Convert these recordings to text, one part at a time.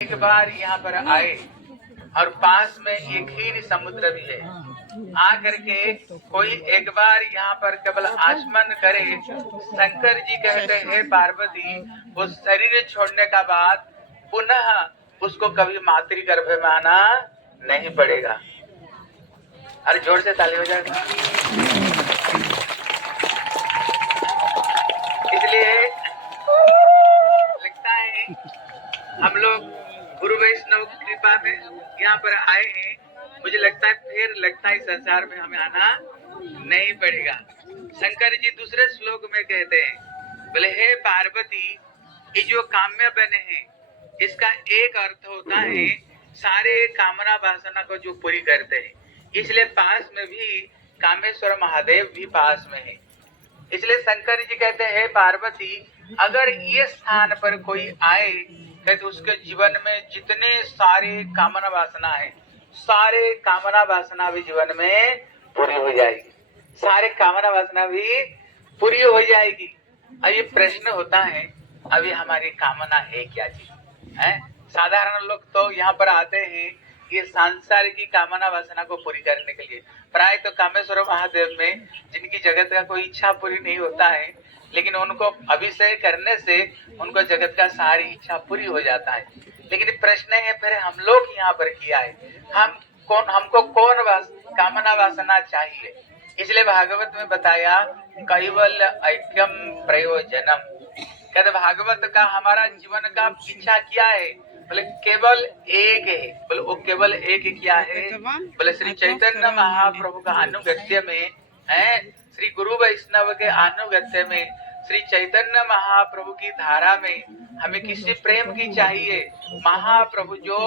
एक बार यहाँ पर आए और पास में एक ही समुद्र भी है। आकर के कोई एक बार यहाँ पर केवल आचमन करे। शंकर जी कहते हैं पार्वती उस शरीर छोड़ने का बाद पुनः उसको कभी मातृगर्भ में आना नहीं पड़ेगा। अरे जोर से ताली हो जाएगा। इसलिए लगता है हम लोग गुरु वैष्णव कृपा में यहाँ पर आए हैं। मुझे लगता है फिर लगता है संसार में हमें आना नहीं पड़ेगा। शंकर जी दूसरे श्लोक में कहते हैं, बोले हे पार्वती, ये जो काम्य बने हैं इसका एक अर्थ होता है सारे कामना वासना को जो पूरी करते हैं। इसलिए पास में भी कामेश्वर महादेव भी पास में है। इसलिए शंकर जी कहते हैं, हे पार्वती, अगर ये स्थान पर कोई आए कहते उसके जीवन में जितने सारे कामना वासना है, सारे कामना वासना भी जीवन में पूरी हो जाएगी। सारे कामना वासना भी पूरी हो जाएगी। अब ये प्रश्न होता है, अभी हमारी कामना है क्या चीज है? साधारण लोग तो यहाँ पर आते हैं ये सांसारिक की कामना वासना को पूरी करने के लिए। प्राय तो कामेश्वर महादेव में जिनकी जगत का कोई इच्छा पूरी नहीं होता है, लेकिन उनको अभिषेक करने से उनको जगत का सारी इच्छा पूरी हो जाता है। लेकिन प्रश्न है फिर हम लोग यहाँ पर किया है, हम हमको कौन कामना वासना चाहिए। इसलिए भागवत में बताया कैवल ऐक्यम प्रयोजनम। कहते भागवत का हमारा जीवन का इच्छा क्या है? बोले केवल एक है। बोले वो केवल एक क्या है? बोले श्री चैतन्य महाप्रभु का अनुगत्य में है, श्री गुरु वैष्णव के अनुगत्य में, श्री चैतन्य महाप्रभु की धारा में हमें किसी प्रेम की चाहिए। महाप्रभु जो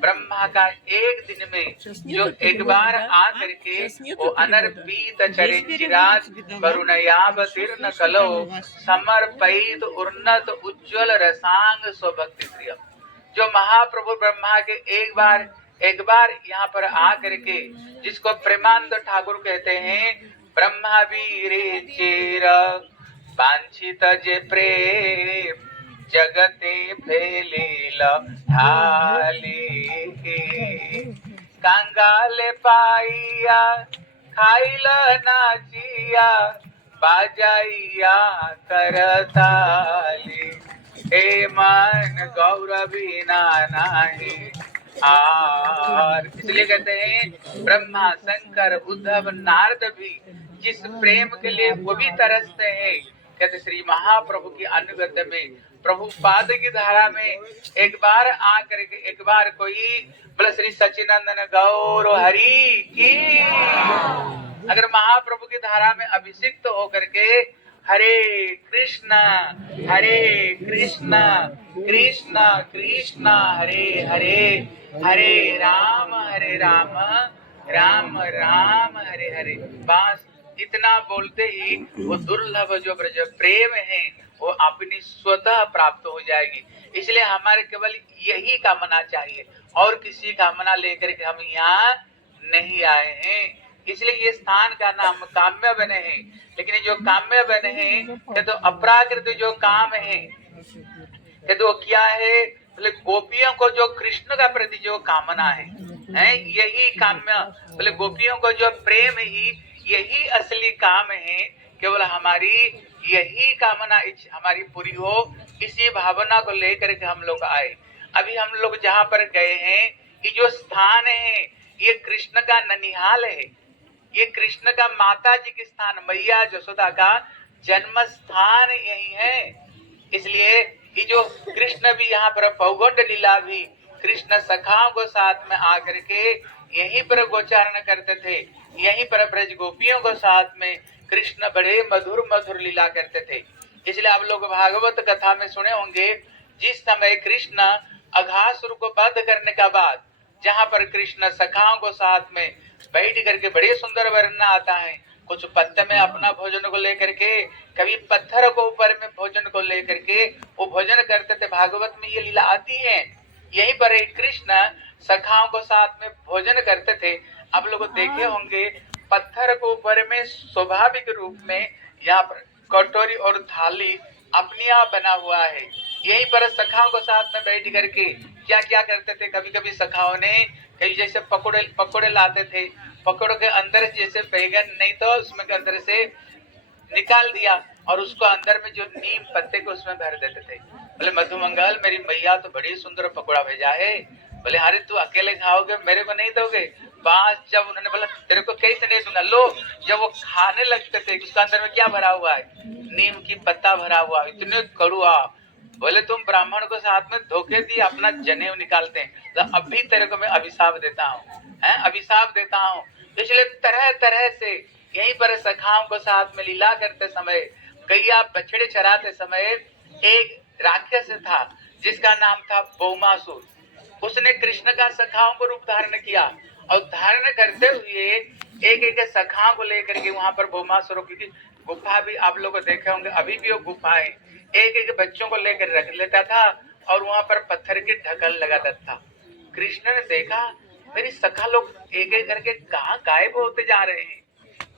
ब्रह्मा का एक दिन में जो एक बार आ करके वो अनर्पित चरे चिराज करुणयावतीर्ण कलो समर्पित उन्नत उज्ज्वल रसांग स्वभक्ति प्रिय। जो महाप्रभु ब्रह्मा के एक बार यहाँ पर आ करके, जिसको प्रेमानंद ठाकुर कहते हैं, ब्रह्मा वीरे चेर वांछित जे प्रेम जगते फैलील ढाले कंगाले पाइया खाइल नाचिया बाजाइया करताले हे मन गौरवी नाही आर। इसलिए कहते हैं ब्रह्मा शंकर उद्धव नारद भी जिस प्रेम के लिए वो भी तरसते हैं। कहते श्री महाप्रभु की अनुगत्य में, प्रभु पाद की धारा में एक बार आकर के एक बार कोई बोले श्री सच्चिदानंद गौर हरि की। अगर महाप्रभु की धारा में अभिषिक्त होकर के हरे कृष्णा कृष्णा कृष्णा हरे हरे, हरे राम राम राम हरे हरे, बस इतना बोलते ही वो दुर्लभ जो ब्रज प्रेम है वो अपनी स्वतः प्राप्त हो जाएगी। इसलिए हमारे केवल यही कामना चाहिए और किसी कामना लेकर के हम यहाँ नहीं आए हैं। इसलिए ये स्थान का नाम काम्य बने हैं। लेकिन जो काम्य बने हैं तो अपराकृत जो काम है तो क्या है? बोले गोपियों को जो कृष्ण का प्रति जो कामना है यही काम्य। बोले गोपियों को जो प्रेम ही यही असली काम है। केवल हमारी यही कामना हमारी पूरी हो, इसी भावना को लेकर के हम लोग आए। अभी हम लोग जहाँ पर गए हैं, ये जो स्थान है ये कृष्ण का ननिहाल है। ये कृष्ण का माता जी के स्थान, मैया जसोदा का जन्म स्थान यही है। इसलिए ये जो कृष्ण भी यहाँ पर पौगंड लीला भी कृष्ण सखाओं को साथ में आकर के यहीं पर गोचारण करते थे। यहीं पर ब्रज गोपियों को साथ में कृष्ण बड़े मधुर मधुर लीला करते थे। इसलिए आप लोग भागवत कथा में सुने होंगे, जिस समय कृष्ण अघासुर को वध करने का बाद जहाँ पर कृष्ण सखाओं को साथ में बैठ करके बड़े सुंदर वर्णन आता है। कुछ पत्ते में अपना भोजन को लेकर के, कभी पत्थर को ऊपर में भोजन को लेकर के वो भोजन करते थे। भागवत में ये लीला आती है। यहीं पर कृष्ण सखाओं को साथ में भोजन करते थे। आप लोग देखे होंगे पत्थर को ऊपर में स्वाभाविक रूप में यहाँ पर कटोरी और थाली अपने आप बना हुआ है। यहीं पर सखाओं को साथ में बैठ करके क्या क्या करते थे। कभी कभी सखाओं ने कभी जैसे पकोड़े लाते थे, पकोड़ों के अंदर जैसे बैगन नहीं तो उसमें के अंदर से निकाल दिया और उसको अंदर में जो नीम पत्ते को उसमें भर देते थे। बोले मधुमंगल मेरी मैया तो बड़ी सुंदर पकोड़ा भेजा है। बोले अरे तू अकेले खाओगे, मेरे को नहीं दोगे? बात जब उन्होंने बोला तेरे को कैसे नहीं दूंगा, लो। जब वो खाने लगते थे उसका अंदर में क्या भरा हुआ है? नीम की पत्ता भरा हुआ, इतने कड़ुआ। बोले तुम ब्राह्मण को साथ में धोखे दिए, अपना जनेऊ निकालते हैं तो अभी तेरे को मैं अभिशाप देता हूँ, अभिशाप देता हूँ। इसलिए तरह तरह से यहीं पर सखाओं को साथ में लीला करते समय, गैया बछड़े चराते समय एक राक्षस था जिसका नाम था भौमासुर। उसने कृष्ण का सखाओं को रूप धारण किया और धारण करते हुए एक एक सखाओं को लेकर के वहां पर भौमासुर की गुफा भी आप लोग देखे होंगे, अभी भी वो गुफा है। एक एक बच्चों को लेकर रख लेता था और वहां पर पत्थर की ढकल लगाता था। कृष्ण ने देखा मेरी सखा लोग एक एक करके कहाँ गायब होते जा रहे हैं।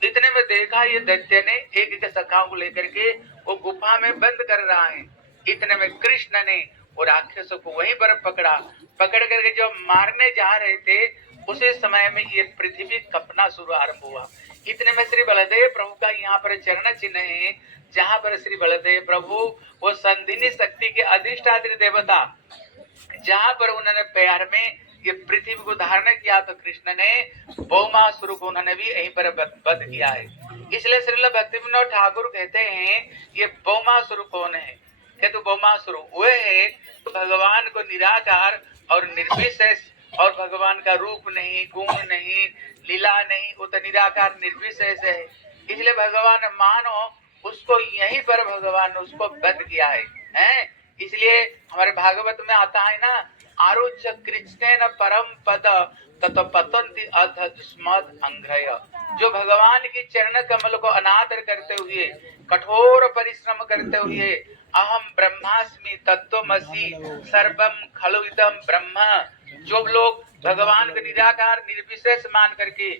इतने में देखा ये दैत्य ने एक एक सखाओं को लेकर के वो गुफा में बंद कर रहा है। इतने में कृष्ण ने वो राक्षसों को वहीं पर पकड़ करके जब मारने जा रहे थे उसी समय में ये पृथ्वी कपना शुरू आरंभ हुआ। इतने में श्री बलदेव प्रभु का यहाँ पर चरण चिन्ह है, जहाँ पर श्री बलदेव प्रभु वो संधिनी शक्ति के अधिष्ठात्री देवता, जहाँ पर उन्होंने पैर में ये पृथ्वी को धारण किया तो कृष्ण ने भौमासुर को उन्होंने भी यहीं पर वध किया है। इसलिए श्रील भक्तिविनोद ठाकुर कहते हैं ये भौमासुर कौन है? कहते भौमासुर वो है तो भगवान को निराकार और निर्विशेष और भगवान का रूप नहीं, गुण नहीं, लीला नहीं, वो तो निराकार निर्विशेष है। इसलिए भगवान मानो उसको यहीं पर भगवान ने उसको वध किया है? इसलिए हमारे भागवत में आता है ना, आरुच कृष्णेन परम पद ततो पतंति अध दुस्मद अंग्रय। जो भगवान की चरण कमल को अनादर करते हुए, कठोर परिश्रम करते हुए, अहम ब्रह्मास्मि तत्त्वमसि सर्वम खलु इदं ब्रह्म, जो लोग भगवान को निराकार निर्विशेष मान करके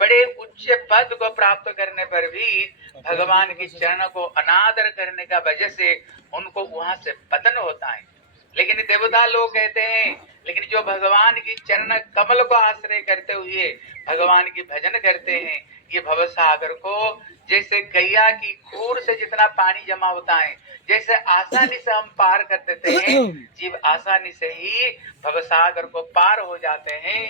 बड़े उच्च पद को प्राप्त करने पर भी भगवान की चरण को अनादर करने का वजह से उनको वहां से पतन होता है। लेकिन देवता लोग कहते हैं, लेकिन जो भगवान की चरण कमल को आश्रय करते हुए भगवान की भजन करते हैं, ये भवसागर को जैसे गैया की खूर से जितना पानी जमा होता है, जैसे आसानी से हम पार कर देते हैं, जीव आसानी से ही भवसागर को पार हो जाते हैं।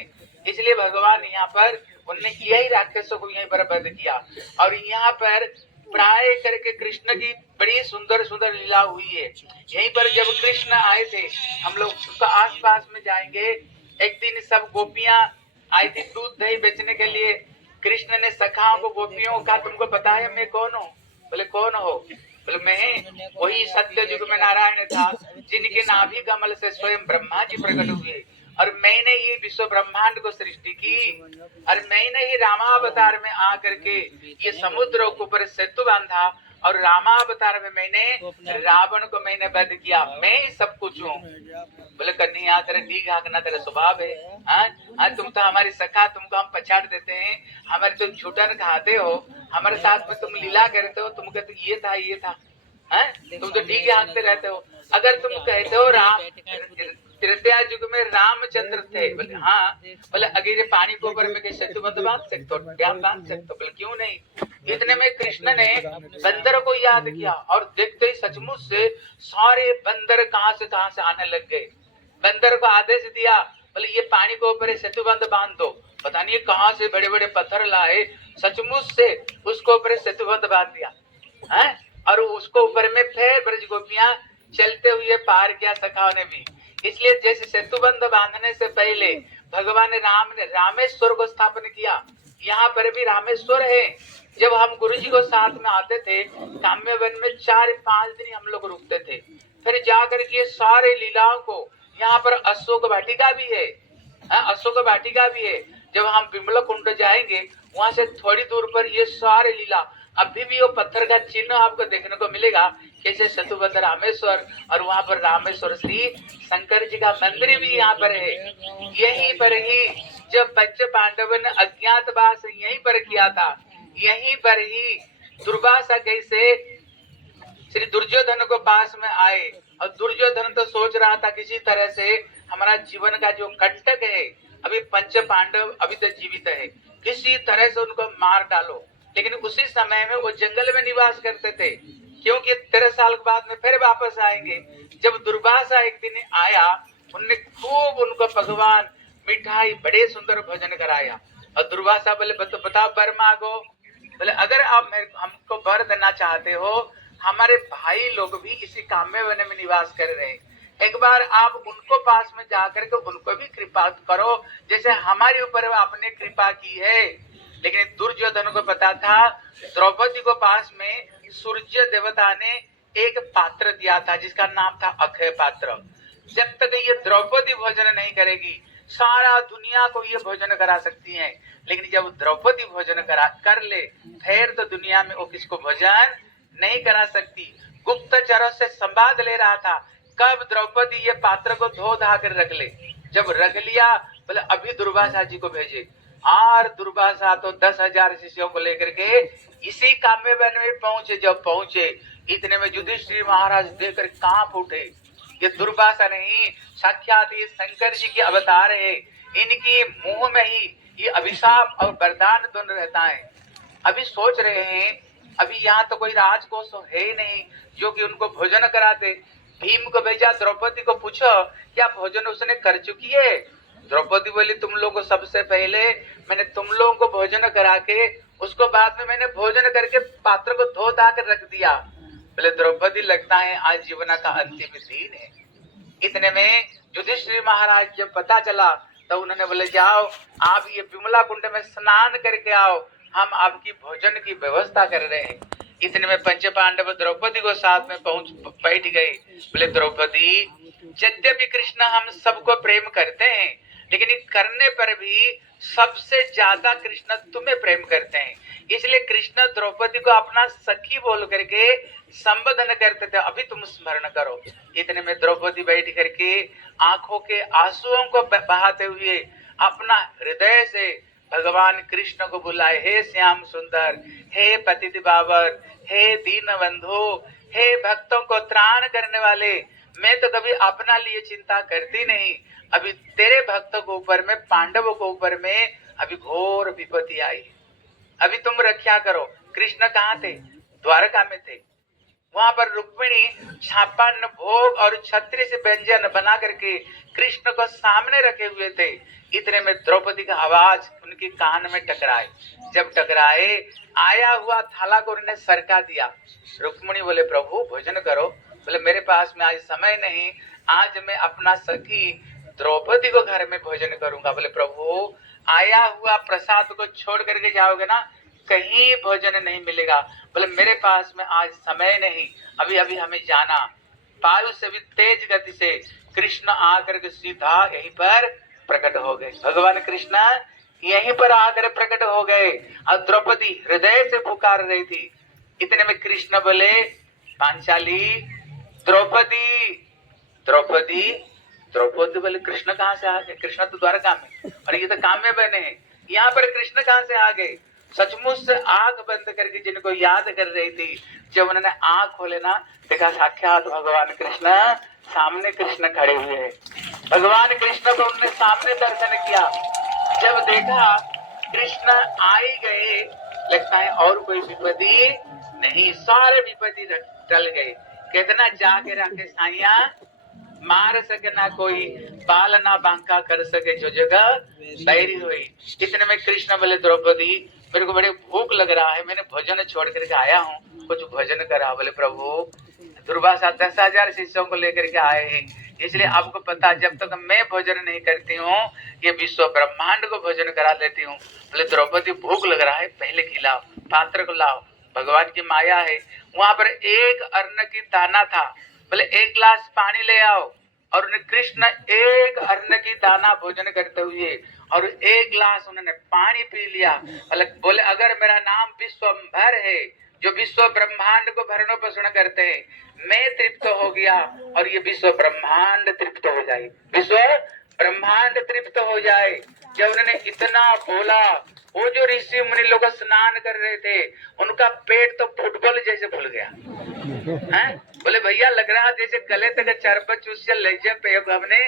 इसलिए भगवान यहाँ पर उनने यही राक्षसों को यहीं पर वध किया। और यहाँ पर प्राय करके कृष्ण की बड़ी सुंदर सुंदर लीला हुई है। यहीं पर जब कृष्ण आए थे, हम लोग उसका आस पास में जाएंगे, एक दिन सब गोपियां आई थी दूध दही बेचने के लिए। कृष्ण ने सखाओं को, गोपियों को कहा, तुमको पता है मैं कौन हूँ? बोले कौन हो? बोले मैं वही सत्य युग में नारायण था जिनके नाभि कमल से स्वयं ब्रह्मा जी प्रकट हुए, और मैंने ही विश्व ब्रह्मांड को सृष्टि की, और मैंने ही रामावतार में आकर के ये समुद्र के ऊपर सेतु बांधा, और रामावतार में मैंने रावण को मैंने वध किया, मैं ही सब कुछ हूँ। बोले कन्हैया तेरा ठीक हाँकना तेरा स्वभाव है। हाँ, तुम तो हमारी सखा, तुमको हम पछाड़ देते हैं, हमारे तुम छुटन खाते हो, हमारे साथ में तुम लीला करते हो, तुम कहते ये था ये था, तुम तो ठीक हाँकते रहते हो। अगर तुम कहते हो राम त्रेता युग में रामचंद्र थे, बोले हाँ, बोले अगर ये पानी के ऊपर में सेतु बंध बांध सकते हो, डैम बांध सकते हो, बोले क्यों नहीं। इतने में कृष्ण ने बंदर को याद किया, और देखते ही सचमुच से सारे बंदर कहाँ से आने लग गए। बंदर को आदेश दिया, बोले ये पानी के ऊपर सेतु बंध बांध दो। पता नहीं कहाँ से बड़े बड़े पत्थर लाए, सचमुच से उसको ऊपर सेतु बंध बांध दिया है। और उसको ऊपर में फिर ब्रज गोपियां चलते हुए पार किया सखाओं ने भी। इसलिए जैसे सेतु बंध बांधने से पहले भगवान राम ने रामेश्वर को स्थापन किया, यहाँ पर भी रामेश्वर है। जब हम गुरु जी को साथ में आते थे, काम्य वन में 4-5 दिन हम लोग रुकते थे, फिर जाकर के सारे लीलाओं को, यहाँ पर अशोक वाटिका भी है, अशोक वाटिका भी है। जब हम बिमला कुंड जाएंगे, वहां से थोड़ी दूर पर ये सारे लीला, अभी भी वो पत्थर का चिन्ह आपको देखने को मिलेगा, कैसे सेतुबंध रामेश्वर, और वहाँ पर रामेश्वर श्री शंकर जी का मंदिर भी यहाँ पर है। यहीं पर ही जब पंच पांडवों ने अज्ञातवास यहीं पर किया था, यहीं पर ही दुर्वासा कैसे श्री दुर्योधन को पास में आए, और दुर्योधन तो सोच रहा था किसी तरह से हमारा जीवन का जो कंटक है, अभी पंच पांडव अभी तक जीवित है, किसी तरह से उनको मार डालो। लेकिन उसी समय में वो जंगल में निवास करते थे, क्योंकि 13 साल के बाद में फिर वापस आएंगे। जब दुर्वासा एक दिन आया, उनने खूब उनको भगवान मिठाई बड़े सुंदर भोजन कराया, और दुर्वासा बोले बताओ वर मांगो। बोले अगर आप हमको वर देना चाहते हो, हमारे भाई लोग भी इसी काम्य वन में निवास कर रहे हैं, एक बार आप उनको पास में जाकर के उनको भी कृपा करो, जैसे हमारे ऊपर आपने कृपा की है। लेकिन दुर्योधन को पता था, द्रौपदी को पास में सूर्य देवता ने एक पात्र दिया था जिसका नाम था अक्षय पात्र। जब तक ये द्रौपदी भोजन नहीं करेगी, सारा दुनिया को ये भोजन करा सकती है, लेकिन जब द्रौपदी भोजन कर ले, फिर तो दुनिया में वो किसको भोजन नहीं करा सकती। गुप्तचरों से संवाद ले रहा था, कब द्रौपदी ये पात्र को धो धा कर रख ले। जब रख लिया, बोले अभी दुर्वासा जी को भेजे। और दुर्वासा तो 10,000 शिष्यों को लेकर के इसी काम्य वन में पहुंचे। जब पहुंचे, इतने में युधिष्ठिर महाराज देखकर कांप उठे, ये दुर्वासा नहीं, साक्षात ये शंकर जी के अवतार है। इनकी मुंह में ही ये अभिशाप और वरदान दोनों रहता है। अभी सोच रहे हैं, अभी यहाँ तो कोई राजकोष है ही नहीं जो कि उनको भोजन कराते। भीम को भेजा, द्रौपदी को पूछो क्या भोजन उसने कर चुकी है। द्रौपदी बोली तुम लोग को सबसे पहले मैंने तुम लोगों को भोजन करा के उसको बाद में मैंने भोजन करके पात्र को धो धा कर रख दिया। बोले द्रौपदी लगता है आज जीवन का अंतिम दिन है। इतने में युधिष्ठिर महाराज जब पता चला तो उन्होंने बोले जाओ आप ये विमला कुंड में स्नान करके आओ, हम आपकी भोजन की व्यवस्था कर रहे हैं। इतने में पंच पांडव द्रौपदी को साथ में बैठ गए। बोले द्रौपदी यद्यपि कृष्ण हम सबको प्रेम करते हैं लेकिन करने पर भी सबसे ज्यादा कृष्ण तुम्हें प्रेम करते हैं, इसलिए कृष्ण द्रौपदी को अपना सखी बोल करके संबोधन करते थे, अभी तुम स्मरण करो। इतने में द्रौपदी बैठ करके आंखों के आंसुओं को बहाते हुए अपना हृदय से भगवान कृष्ण को बुलाए, हे श्याम सुंदर, हे पतित बाबर, हे दीन बंधु, हे भक्तों को त्राण करने वाले, मैं तो कभी अपना लिए चिंता करती नहीं, अभी तेरे भक्तों के ऊपर में, पांडवों के ऊपर में अभी घोर विपत्ति आई, अभी तुम रक्षा करो। कृष्ण कहाँ थे? द्वारका में थे। वहां पर रुक्मिणी छापन भोग और छत्री से व्यंजन बना करके कृष्ण को सामने रखे हुए थे। इतने में द्रौपदी का आवाज उनके कान में टकराए। जब टकराए आया हुआ थाला को उन्होंने सरका दिया। रुक्मिणी बोले प्रभु भोजन करो। बोले मेरे पास में आज समय नहीं, आज मैं अपना सखी द्रौपदी को घर में भोजन करूंगा। बोले प्रभु आया हुआ प्रसाद को छोड़ करके जाओगे ना, कहीं भोजन नहीं मिलेगा। बोले मेरे पास में आज समय नहीं, अभी अभी हमें जाना। वायु से भी तेज गति से कृष्ण आकर के सीधा यहीं पर प्रकट हो गए। भगवान कृष्ण यहीं पर आकर प्रकट हो गए और द्रौपदी हृदय से पुकार रही थी। इतने में कृष्ण बोले पांचाली द्रौपदी द्रौपदी द्रौपदी। बोले कृष्ण कहाँ से आ गए? कृष्ण तो द्वारका में और ये तो काम में बने हैं, यहाँ पर कृष्ण कहाँ से आ गए? सचमुच से आंख बंद करके जिनको याद कर रही थी, जब उन्होंने आंख खोले ना, देखा साक्षात भगवान कृष्ण सामने कृष्ण खड़े हुए हैं। भगवान कृष्ण को उन्होंने सामने दर्शन किया। जब देखा कृष्ण आ ही गए, लगता है और कोई विपत्ति नहीं, सारे विपत्ति टल गए। कितना जाके रखे साइया मार सके ना कोई, बाल ना बांका कर सके जो जगह बैरी हुई। इतने में कृष्ण बोले द्रौपदी मेरे को बड़े भूख लग रहा है, मैंने भोजन छोड़ करके आया हूँ, कुछ भोजन करा। बोले प्रभु दुर्वासा 10,000 शिष्यों को लेकर के आए हैं, इसलिए आपको पता जब तक मैं भोजन नहीं करती हूँ ये विश्व ब्रह्मांड को भोजन करा लेती हूँ। बोले द्रौपदी भूख लग रहा है, पहले खिलाओ, पात्र को लाओ, भगवान की माया है। वहां पर एक अन्न की दाना था। बोले 1 गिलास पानी ले आओ, और उन्हें कृष्ण एक अन्न की दाना भोजन करते हुए और 1 गिलास उन्होंने पानी पी लिया। बोले अगर मेरा नाम विश्वंभर है, जो विश्व ब्रह्मांड को भरण पोषण करते हैं, मैं तृप्त हो गया और ये विश्व ब्रह्मांड तृप्त हो जाए, विश्व ब्रह्मांड तृप्त हो जाए। जब उन्होंने इतना बोला, वो जो ऋषि मुनि लोग स्नान कर रहे थे उनका पेट तो फुटबॉल जैसे फूल गया है। बोले भैया लग रहा जैसे गले तक चरबत चूस्य लज्जा पे हमने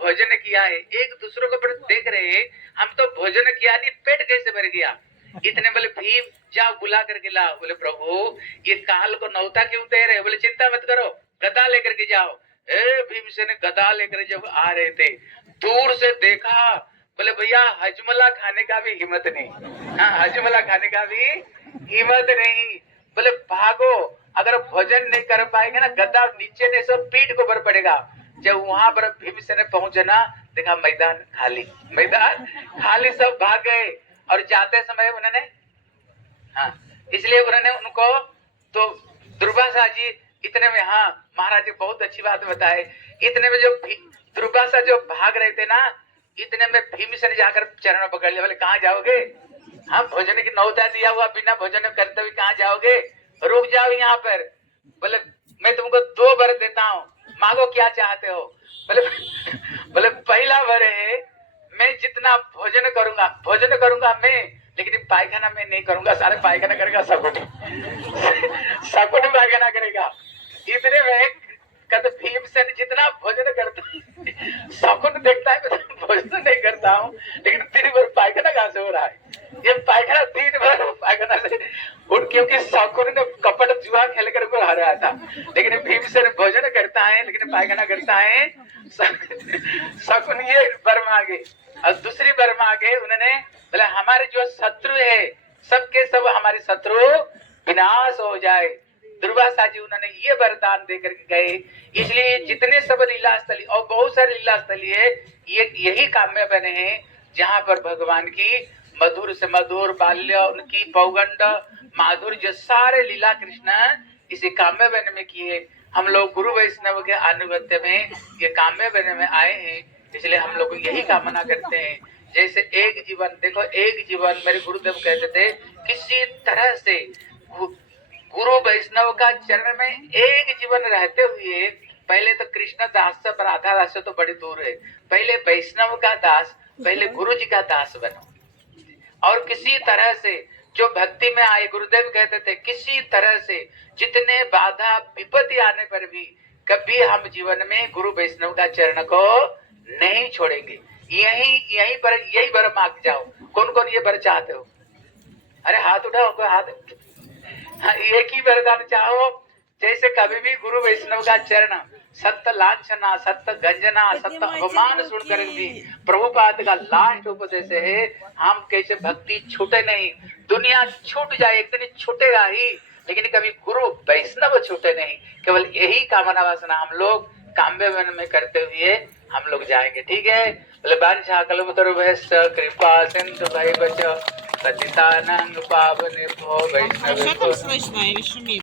भोजन किया है। एक दूसरे को देख रहे हैं, हम तो भोजन किया नहीं, पेट कैसे भर गया। इतने बोले भीम जाओ बुला करके लाओ। बोले प्रभु ये काल को नौता क्यों दे रहे? बोले चिंता मत करो, गदा लेकर के जाओ। भीम से ने गदा लेकर जब आ रहे थे, दूर से देखा, बोले भैया हजमला खाने का भी हिम्मत नहीं। हाँ हजमला खाने का भी हिम्मत नहीं। बोले भागो, अगर भोजन नहीं कर पाएंगे ना, गदा नीचे ने सब पीठ को भर पड़ेगा। जब वहां पर भीमसेन पहुंचे ना, देखा मैदान खाली, मैदान खाली, सब भाग गए। और जाते समय उन्होंने इसलिए उन्होंने उनको तो दुर्वासा जी इतने में, हाँ महाराज जी बहुत अच्छी बात बताए। इतने में जो दुर्वासा जो भाग रहे थे ना, इतने में भीमसेन जाकर चरण पकड़ लिया। बोले कहाँ जाओगे? हाँ भोजन की नौता दिया हुआ, बिना भोजन करते हुए कहाँ जाओगे? रुक जाओ यहाँ पर। बोले मैं तुमको 2 वर देता हूँ, मांगो क्या चाहते हो। बोले पहला वर है मैं जितना भोजन करूंगा मैं, लेकिन पायखाना में नहीं करूंगा, सारे पायखाना करेगा शकुनी, शकुनी पायखाना करेगा। इतने में कहते भीमसेन जितना भोजन करता है, शकुन देखता है मैं भोजन नहीं करता हूँ, लेकिन 3 बार पायखाना कहाँ से हो रहा है? ये पायखाना 3 बार पायखाना से उठ, क्योंकि शकुन ने कपट जुआ खेल कर को हराया था। लेकिन भीमसेन भोजन करता है लेकिन पायखाना करता है शकुन। ये मांगे और दूसरी वर मांगे उन्होंने बोले हमारे जो शत्रु है सबके सब हमारे शत्रु विनाश हो जाए। दुर्वासा जी उन्होंने ये वरदान देकर के गए। इसलिए जितने सब लीला स्थली और बहुत सारे लीला स्थली है ये यही काम्य बने हैं जहाँ पर भगवान की मधुर से मधुर बाल्य उनकी पौगंड माधुर्य सारे लीला कृष्ण इसी काम्य वन में किए। हम लोग गुरु वैष्णव के अनुगत्य में ये काम्य वन में आए हैं, इसलिए हम लोग यही कामना करते हैं। जैसे एक जीवन देखो, एक जीवन मेरे गुरुदेव कहते थे किसी तरह से गुरु वैष्णव का चरण में एक जीवन रहते हुए, पहले तो कृष्ण दास से पर राधा दास से तो बड़ी दूर है, पहले वैष्णव का दास, पहले गुरु जी का दास बनो। और किसी तरह से जो भक्ति में आए, गुरुदेव कहते थे किसी तरह से जितने बाधा विपत्ति आने पर भी कभी हम जीवन में गुरु वैष्णव का चरण को नहीं छोड़ेंगे। यही वर मांग जाओ। कौन कौन ये वर चाहते हो? अरे हाथ उठाओ, कोई हाथ। हाँ, एक ही वरदान चाहो, जैसे कभी भी गुरु वैष्णव का चरण सत्य लांछना, सत्य गंजना, सत्य अवमान सुनकर भी प्रभुपाद का लास्ट उपदेश है हम कैसे भक्ति छूटे नहीं। दुनिया छूट जाए एक दिन छूटेगा ही, लेकिन कभी गुरु वैष्णव छूटे नहीं। केवल यही कामना वासना हम लोग काम्य वन में करते हुए हम लोग जाएंगे। ठीक है, बोले बांछा कल्पतरुभ्यश्च कृपा सिंधु भैवच पतितानां पावनेभ्यो वैष्णवेभ्यो